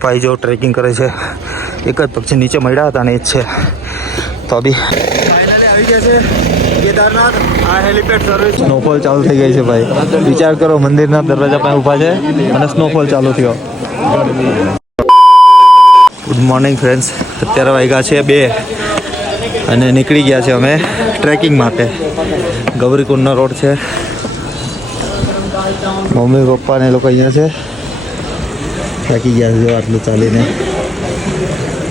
ભાઈ જો ટ્રેકિંગ કરે છે, એક જ પક્ષી નીચે મળ્યા હતા અને એ જ છે. તો બી ફાઇનલી આવી ગયા છે કેદારનાથ. આ હેલિપેડ સર્વિસ. સ્નોફોલ ચાલુ થઈ ગઈ છે ભાઈ. વિચાર કરો, મંદિરના દરવાજા પાસે ઊભા છે અને સ્નોફોલ ચાલુ થયો. Good morning friends. અત્યારે વાગ્યા છે 2 અને નીકળી ગયા છે અમે ટ્રેકિંગ માટે. ગૌરીકુંડનો રોડ છે. મમ્મી પપ્પા ને એ લોકો અહીંયા છે. થાકી ગયા છે આટલું ચાલીને.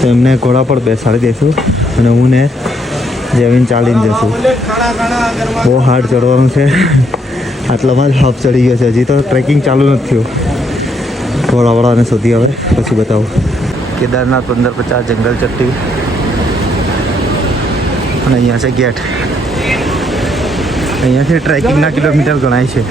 તો એમને ઘોડા પર બેસાડી દઈશું અને હું ને જેવીને ચાલીને જઈશું. બહુ હાર્ડ ચડવાનું છે. આટલામાં જ હાફ ચડી ગયો છે. હજી તો ટ્રેકિંગ ચાલુ નથી થયું. ઘોડાવાળાને શોધી આવે પછી બતાવું. કેદારનાથ 1550 જંગલ ચટ્ટી અને અહીંયા છે ગેટ. અહીંયાથી ટ્રેકિંગના કિલોમીટર ગણાય છે.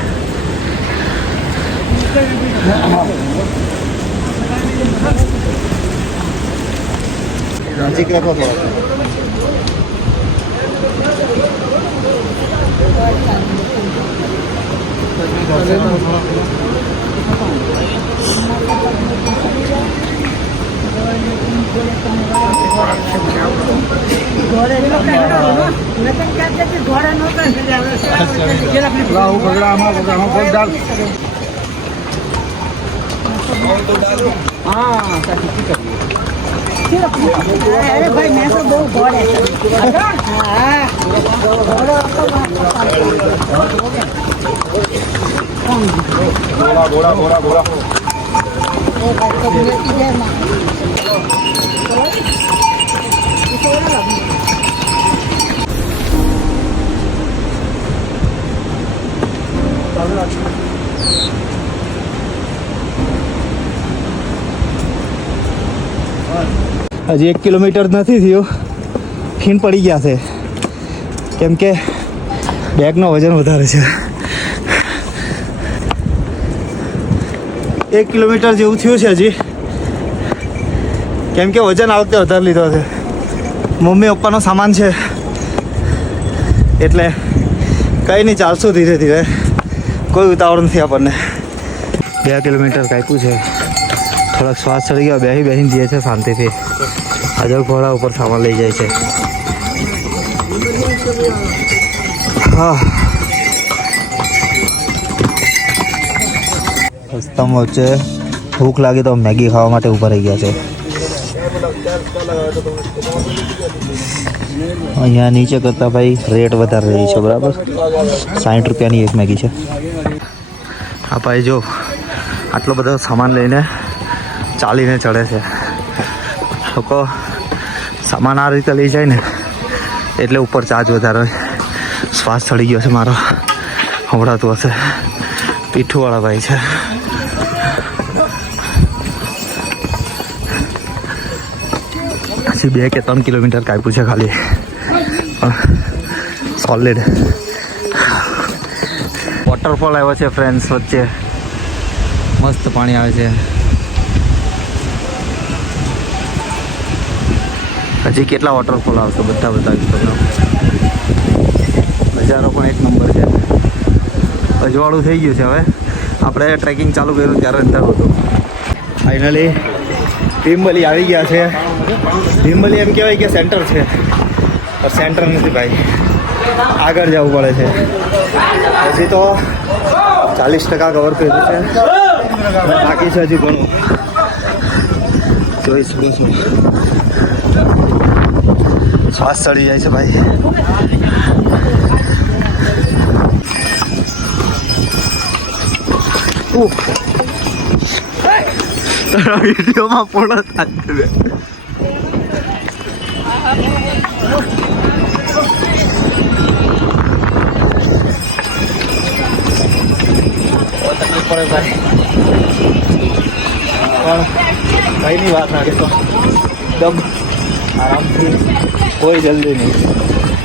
નજીક રાખો થોડા. अरे भाई मैं तो बहुत बड़ है घोड़ा घोड़ा घोड़ा હજી 1 કિલોમીટર નથી થયું, ખીણ પડી ગયા છે કેમ કે બેગનો વજન વધારે છે. 1 કિલોમીટર જેવું થયું છે હજી, કેમ કે વજન આ વખતે વધારે લીધો છે. મમ્મી પપ્પાનો સામાન છે એટલે કંઈ નહીં, ચાલશું ધીરે ધીરે. કોઈ ઉતાવળ નથી આપણને. 2 કિલોમીટર કાપ્યું છે. થોડાક શ્વાસ ચડી ગયો. બેસીને જઈએ છે શાંતિથી. આજે ઘોડા ઉપર સામાન લઈ જાય છે. હા, રસ્તામાં વચ્ચે ભૂખ લાગી તો મેગી ખાવા માટે ઊભા રહી ગયા છે. અહીંયા નીચે કરતાં ભાઈ રેટ વધારે રહી છે. બરાબર, 60 રૂપિયાની એક મેગી છે. હા ભાઈ જો આટલો બધો સામાન લઈને ચાલીને ચડે છે. લોકો સામાન આ રીતે લઈ જાય ને એટલે ઉપર ચાર્જ વધારે હોય. શ્વાસ ચડી ગયો છે મારો, હમણાંતું હશે. પીઠુંવાળા ભાઈ છે. હજી 2 કે 3 કિલોમીટર કાપ્યું છે ખાલી. સોલિડ વોટરફોલ આવ્યો છે ફ્રેન્ડ્સ વચ્ચે. મસ્ત પાણી આવે છે. હજી કેટલા વોટરફોલ આવશે બધા બતાવીશ તમને. નજારો પણ એક નંબર છે. અજવાળું થઈ ગયું છે. હવે આપણે ટ્રેકિંગ ચાલુ કર્યું ત્યારે અંધારું હતું. ફાઇનલી ભીમબલી આવી ગયા છે. ભીમબલી એમ કહેવાય કે સેન્ટર છે, પણ સેન્ટર નથી ભાઈ, આગળ જવું પડે છે. હજી તો 40% કવર કર્યું છે, બાકી છે હજુ ઘણું. જોઈશ શું શ્વાસ ચડી જાય છે ભાઈ. તારા વિડીયોમાં પૂર્ણ થાય છે. પડે ભાઈ, પણ કઈની વાત લાગે તો એકદમ આરામથી, કોઈ જલ્દી નહીં.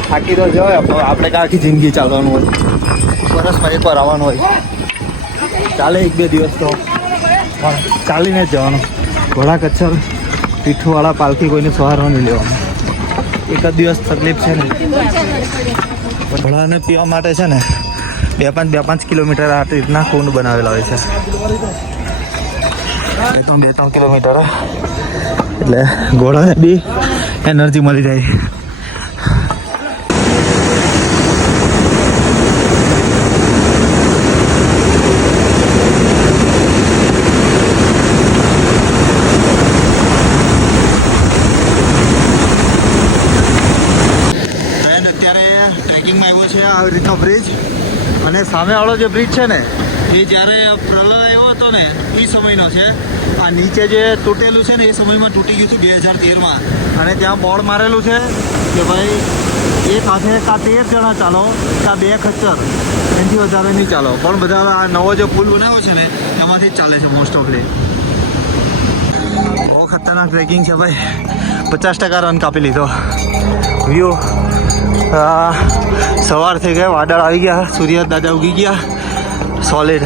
થાકી તો જવાય. આપણે આખી જિંદગી ચાલવાનું હોય, વર્ષમાં એકવાર આવવાનું હોય. ચાલે 1-2 દિવસ તો, પણ ચાલીને જ જવાનું. ઘોડા કચ્છર પીઠુંવાળા પાલખી કોઈને સહારો નહીં લેવાનો. એક જ દિવસ તકલીફ છે ને. ઘોડાને પીવા માટે છે ને 2-5 કિલોમીટર આ રીતના કુંડ બનાવેલા હોય છે. 2-3 કિલોમીટર એટલે ઘોડાને બી એનર્જી મળી જાય. ટ્રેકિંગમાં આવ્યો છે આવી રીતનો બ્રિજ, અને સામેવાળો જે બ્રિજ છે ને એ જ્યારે પ્રલય આવ્યો હતો ને એ સમયનો છે. આ નીચે જે તૂટેલું છે ને એ સમયમાં તૂટી ગયું હતું 2013માં, અને ત્યાં બોર્ડ મારેલું છે કે ભાઈ એક હાથે કાં 13 જણા ચાલો કાં 2 ખચ્ચર, એનાથી વધારે નહીં ચાલો. પણ બધા આ નવો જે પુલ બનાવ્યો છે ને એમાંથી જ ચાલે છે મોસ્ટ ઓફલી. બહુ ખતરનાક ટ્રેકિંગ છે ભાઈ. 50% રન કાપી લીધો. વ્યૂ સવાર થઈ ગયા, વાદળ આવી ગયા, સૂર્ય દાદા ઉગી ગયા સોલિડ.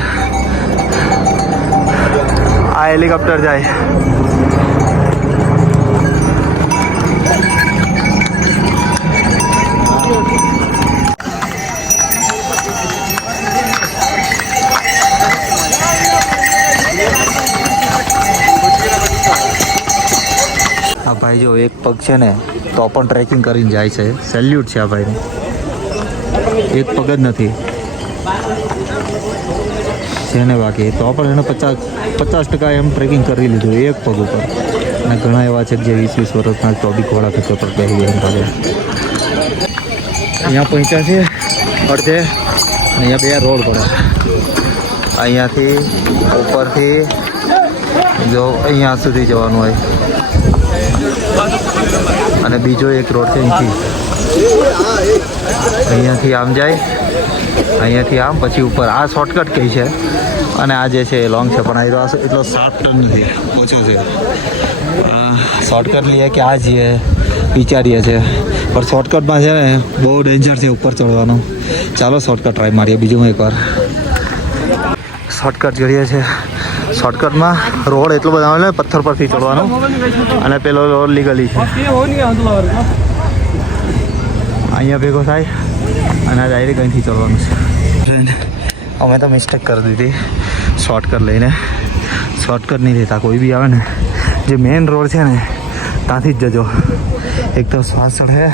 આ હેલિકોપ્ટર જાય. આ ભાઈ જો એક પગ છે ને તો પણ ટ્રેકિંગ કરીને જાય છે. સેલ્યુટ છે આ ભાઈને. એક પગ જ નથી છે ને બાકી તો પણ એને 50% એમ ટ્રેકિંગ કરી લીધું એક પગ ઉપર. અને ઘણા એવા છે જે 20-20 વર્ષના તો બી ઘોડા ખચ્ચર પર બેસી એમ કરે. અહીંયા પહોંચ્યા છે અડધે, અને અહીંયા 2 રોડ પડે. અહીંયાથી ઉપરથી જો અહીંયા સુધી જવાનું હોય, અને બીજો એક રોડ છે અહીંયાથી આમ જાય, અહીંયાથી આમ પછી ઉપર. આ શોર્ટકટ કહી છે, અને આ જે છે એ લોંગ છે, પણ આ એટલો શાર્પ ટર્ન નથી, ઓછો છે. શોર્ટકટ લઈએ કે આ જઈએ વિચારીએ છે, પણ શોર્ટકટમાં છે ને બહુ ડેન્જર છે ઉપર ચડવાનું. ચાલો શોર્ટકટ ટ્રાય મારીએ બીજું એકવાર. શોર્ટકટ કરીએ છીએ. શોર્ટકટમાં રોડ એટલો બધા આવે ને પથ્થર પરથી ચડવાનો, અને પેલો રોડ લીગલી છે. અહીંયા ભેગો થાય અને આ ડાયરેક્ટ અહીંથી ચડવાનું છે. અમે તો મિસ્ટેક કરી દીધી શોર્ટકટ લઈને. શોર્ટકટ નહીં લેતા, કોઈ બી આવે ને જે મેઇન રોડ છે ને ત્યાંથી જ જજો. એક તો શ્વાસ ચઢે,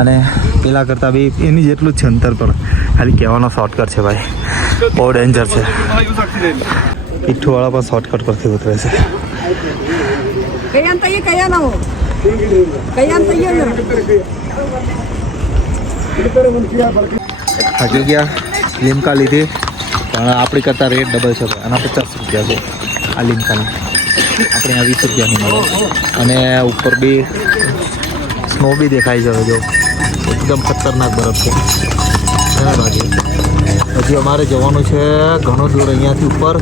અને પેલા કરતાં બી એની જેટલું જ છે અંતર પર. ખાલી કહેવાનો શોર્ટકટ છે ભાઈ, બહુ ડેન્જર છે. પીઠુવાળા પણ શોર્ટકટ પરથી ઉતરે છે. હજુ ગયા લીમકા લીધી, પણ આપણી કરતાં રેટ ડબલ છે. આના 50 રૂપિયા છે આ લીમકાના, આપણે આ 20 રૂપિયાની મળે. અને ઉપર બી સ્નો બી દેખાય છે. જો એકદમ ખતરનાક બરફ છે. બાકી હજી અમારે જવાનું છે ઘણું દૂર અહીંયાથી ઉપર.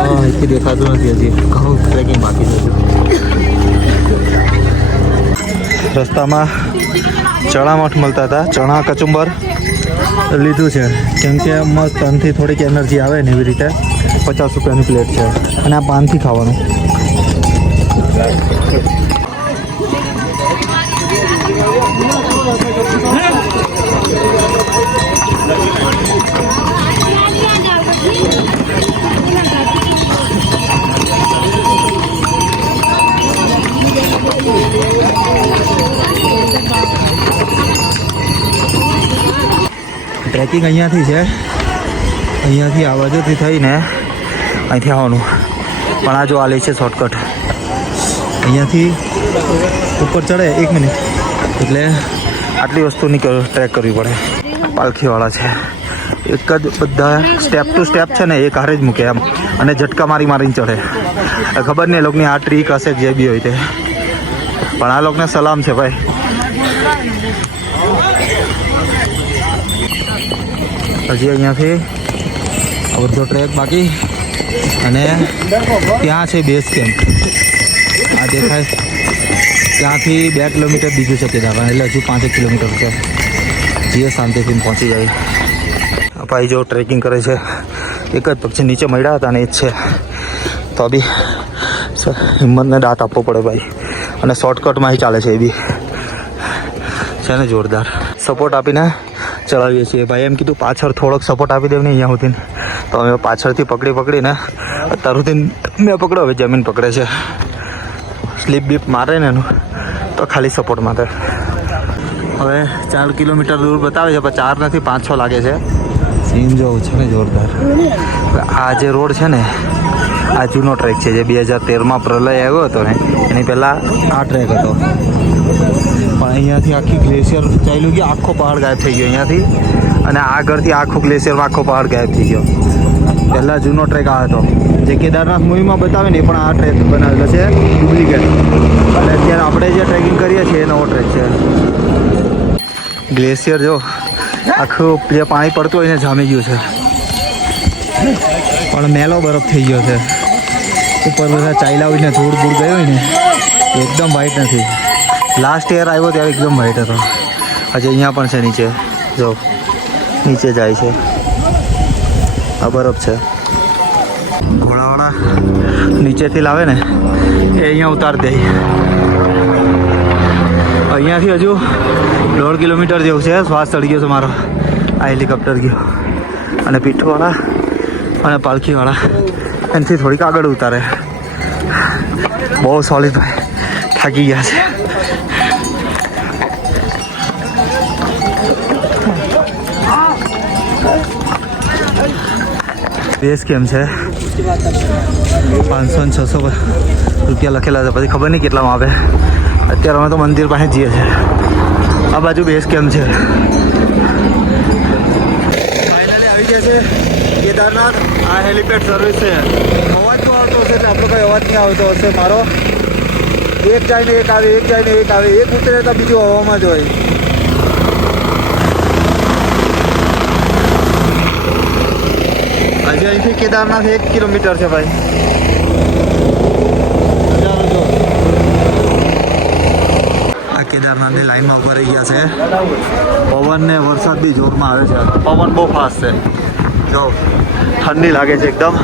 અહીંથી દેખાતું નથી, હજી ઘણું ટ્રેકિંગ બાકી છે. રસ્તામાં ચણા મઠ મળતા હતા, ચણા કચુંબર લીધું છે કેમ કે મસ્ત તનથી થોડીક એનર્જી આવે ને એવી રીતે. 50 રૂપિયાની પ્લેટ છે, અને આ પાનથી ખાવાનું. ટ્રેકિંગ અહીંયાથી છે, અહીંયાથી આ બાજુથી થઈને અહીંથી આવવાનું. પણ આ જો આ લે છે શોર્ટકટ. અહીંયાથી ઉપર ચડે 1 મિનિટ એટલે આટલી વસ્તુની ટ્રેક કરવી પડે. પાલખીવાળા છે, એક જ બધા સ્ટેપ ટુ સ્ટેપ છે ને એક હારે જ મૂકે એમ, અને ઝટકા મારીને ચડે. ખબર નહીં એ લોકોની આ ટ્રીક હશે જે બી હોય તે, પણ આ લોકોને સલામ છે ભાઈ. હજી અહીંયાથી અડધો ટ્રેક બાકી, અને ત્યાં છે બેઝ કેમ્પ. આ દેખાય ત્યાંથી 2 કિલોમીટર બીજું છે તે જવાનું, એટલે હજુ 5 કિલોમીટર છે. જે શાંતિથી પહોંચી જાય. ભાઈ જો ટ્રેકિંગ કરે છે, એક જ પક્ષી નીચે મળ્યા હતા ને એ જ છે, તો બી હિંમતને દાંત આપવો પડે ભાઈ. અને શોર્ટકટમાં ચાલે છે એ બી છે ને જોરદાર. સપોર્ટ આપીને ચડાવીએ છીએ ભાઈ. એમ કીધું પાછળ થોડોક સપોર્ટ આપી દેવ ને અહીંયા સુધી, તો અમે પાછળથી પકડીને અત્યાર સુધી મેં પકડ્યો, હવે જમીન પકડે છે. સ્લીપ બીપ મારે ને એનું તો ખાલી સપોર્ટ માટે. હવે 4 કિલોમીટર દૂર બતાવે છે, પણ 4 નથી 5-6 લાગે છે. સીન જોવું છે ને જોરદાર. આ જે રોડ છે ને આ જૂનો ટ્રેક છે, જે 2013માં પ્રલય આવ્યો હતો ને એની પહેલાં આ ટ્રેક હતો. પણ અહીંયાથી આખી ગ્લેશિયર ચાલ્યું ગયું, આખો પહાડ ગાયબ થઈ ગયો અહીંયાથી, અને આગળથી આખો ગ્લેશિયરમાં આખો પહાડ ગાયબ થઈ ગયો. પહેલાં જૂનો ટ્રેક આ હતો, જે કેદારનાથ મૂવીમાં બતાવે ને એ પણ આ ટ્રેક બનાવેલો છે ડુપ્લિકેટ. અને અત્યારે આપણે જે ટ્રેકિંગ કરીએ છીએ એ નવો ટ્રેક છે. ગ્લેશિયર જો આખું જે પાણી પડતું હોય ને જામી ગયું છે, પણ મેલો બરફ થઈ ગયો છે. ઉપર બધા ચાલ્યા હોય ને ધૂળ ધૂળ ગયો હોય ને એકદમ વ્હાઈટ નથી. લાસ્ટ યર આવ્યો ત્યારે એકદમ વ્હાઈટ હતો. હજી અહીંયા પણ છે નીચે, જો નીચે જાય છે, આ બરફ છે. ઘોડાવાળા નીચેથી લાવે ને એ અહીંયા ઉતારી દે. અહીંયાથી હજુ 1.5 કિલોમીટર જેવું છે. શ્વાસ ચડી ગયો છે મારો. આ હેલિકોપ્ટર ગયો અને પીઠવાળા અને પાલખીવાળા એનાથી થોડીક આગળ ઉતારે. બહુ સોલિડ ભાઈ, થાકી ગયા છે. બેઝ કેમ છે 500 ને 600 રૂપિયા લખેલા છે, પછી ખબર નહીં કેટલામાં આવે. અત્યારે અમે તો મંદિર પાસે જઈએ છીએ. આ બાજુ બેઝ કેમ છે. ફાઇનલી આવી ગયા છે કેદારનાથ. આ હેલિપેડ સર્વિસ છે. અવાજ તો આવતો હશે, આપણો કંઈ અવાજ નહીં આવતો હશે મારો. એક જાય ને એક આવે, એક જાય ને એક આવે, એક ઉતરે તો બીજું હવામાં જ હોય. હજી અહીંથી કેદારનાથ 1 કિલોમીટર છે ભાઈ. આ કેદારનાથની લાઈનમાં ઉભા રહી ગયા છે. પવન ને વરસાદ બી જોરમાં આવે છે. પવન બહુ ફાસ્ટ છે. જો ઠંડી લાગે છે એકદમ.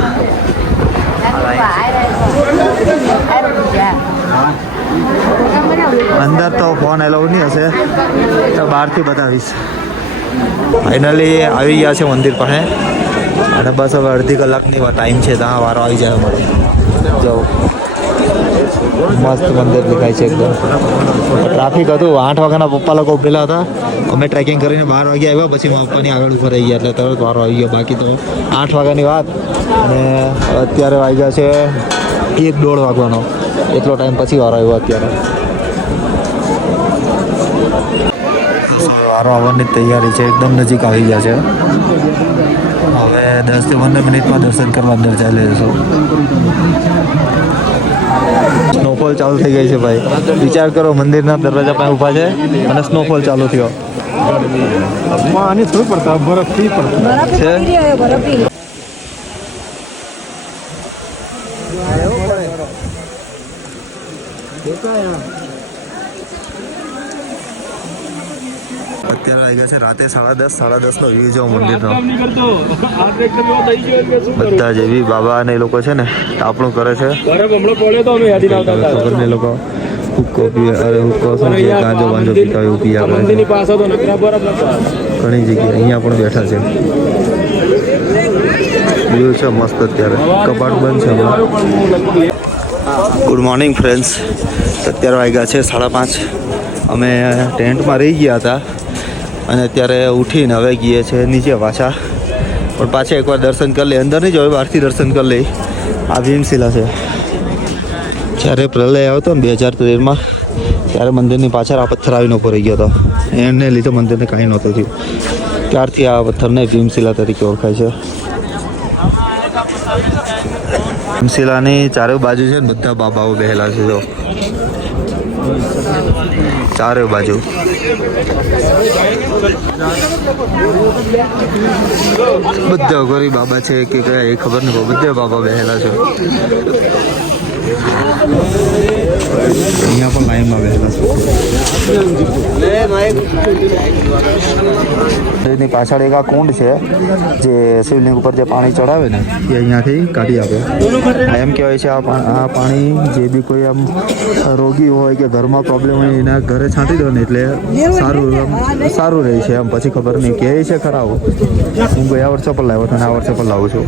અંદર તો ફોન એલાઉડ નહીં હશે, તો બહારથી બતાવીશ. ફાઇનલી આવી ગયા છે મંદિર પાસે, અને બસ હવે અડધી કલાકની ટાઈમ છે, ત્યાં વારો આવી જાય અમારો. જો મસ્ત મંદિર દેખાય છે એકદમ. ટ્રાફિક હતું, 8 વાગ્યાના પપ્પા લોકો ઉભેલા હતા. અમે ટ્રેકિંગ કરીને 12 વાગે આવ્યા, પછી મારા પપ્પાની આગળ ઉપર રહી ગયા, એટલે તરત વારો આવી ગયો. બાકી તો 8 વાગ્યાની વાત, અને અત્યારે વાગ્યા છે 1-1.5 વાગવાનો. એટલો ટાઈમ પછી વારો આવ્યો. અત્યારે વારો આવવાની તૈયારી છે, એકદમ નજીક આવી ગયા છે. હવે 10 થી 15 મિનિટમાં દર્શન કરવા અંદર ચાલી જશું. સ્નોફોલ ચાલુ થઈ ગઈ છે ભાઈ. વિચાર કરો, મંદિરના દરવાજા પાસે ઊભા છે અને સ્નોફોલ ચાલુ થયો. આની થોડું પડતા બરફ છે. અત્યારે આવી ગયા છે રાતે 10:30 નો વ્યૂ જો મંદિરનો. બધા જેવી બાબા ને એ લોકો છે ને આપણું કરે છે. ખબર ને લોકો હુક્કો પીએ, અરે હુક્કો શું છે, ગાંજો વાંજો પીતા હોય એવું પીયા કરે છે. ઘણી જગ્યાએ અહીંયા પણ બેઠા છે. વ્યૂ છે મસ્ત. અત્યારે કપાટ બંધ છે હમણાં. Good morning friends. અત્યારે વાગ્યા છે 5:30. અમે ટેન્ટમાં રહી ગયા હતા અને અત્યારે ઉઠીને હવે ગઈએ છે નીચે પાછા. પણ પાછા એકવાર દર્શન કરી લઈએ. અંદર નહીં જવાય, બહારથી દર્શન કરી લઈએ. આ ભીમશિલા છે. જ્યારે પ્રલય આવ્યો હતો ને 2013માં, ત્યારે મંદિરની પાછળ આ પથ્થર આવીને ઉપર રહી ગયો હતો. એને લીધે મંદિરને કાંઈ નહોતું થયું. ત્યારથી આ પથ્થરને ભીમશિલા તરીકે ઓળખાય છે. ભીમશિલાની ચારે બાજુ છે ને બધા બાબાઓ બેહેલા છે. જો ચારે બાજુ બધા ગરીબ બાબા છે કે કયા એ ખબર નહીં, બધા બાબા બેહેલા છે. અહીંયા પણ લાઈનમાં બેઠા છે. એની પાછળ એક આ કુંડ છે જે શિવલિંગ ઉપર જે પાણી ચડાવે ને એ અહીંયાથી કાઢી આપે. એમ કહેવાય છે આ પાણી જે બી કોઈ આમ રોગી હોય કે ઘરમાં પ્રોબ્લેમ હોય એના ઘરે છાંટી દો ને એટલે સારું રહે છે. એમ પછી ખબર નહીં કહે છે ખરા. હું ગયા વર્ષે પણ લાવ્યો હતો અને આ વર્ષે પણ લાવું છું.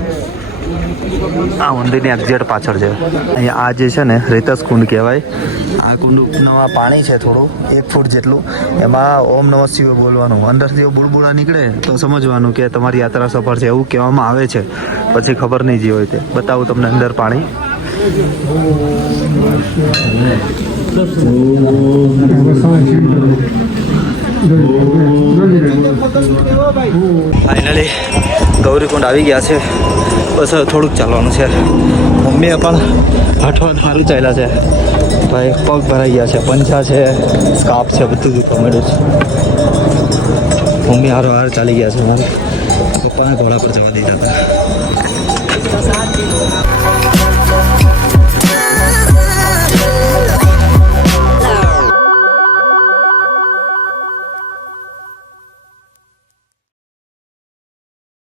આ મંદિરની એક્ઝેક્ટ પાછળ છે. અહીંયા આ જે છે ને રેતસ કુંડ કહેવાય. આ કુંડનું આ પાણી છે થોડું 1 ફૂટ જેટલું. એમાં ઓમ નમઃ શિવાય બોલવાનું. અંદરથી બુડબુડા નીકળે તો સમજવાનું કે તમારી યાત્રા સફળ છે એવું કહેવામાં આવે છે. પછી ખબર નહીં જે હોય તે. બતાવું તમને અંદર પાણી. ફાઇનલી ગૌરીકુંડ આવી ગયા છે. બસ હવે થોડુંક ચાલવાનું છે. મમ્મીએ પણ આઠવા સારું ચાલ્યા છે ભાઈ. પગ ભરાઈ ગયા છે. પંચા છે, સ્કાર્ફ છે, બધું દુખવા મળ્યું છે. મમ્મી હારો ચાલી ગયા છે. મારે પપ્પાને ઘોડા પર જવા દીધા હતા.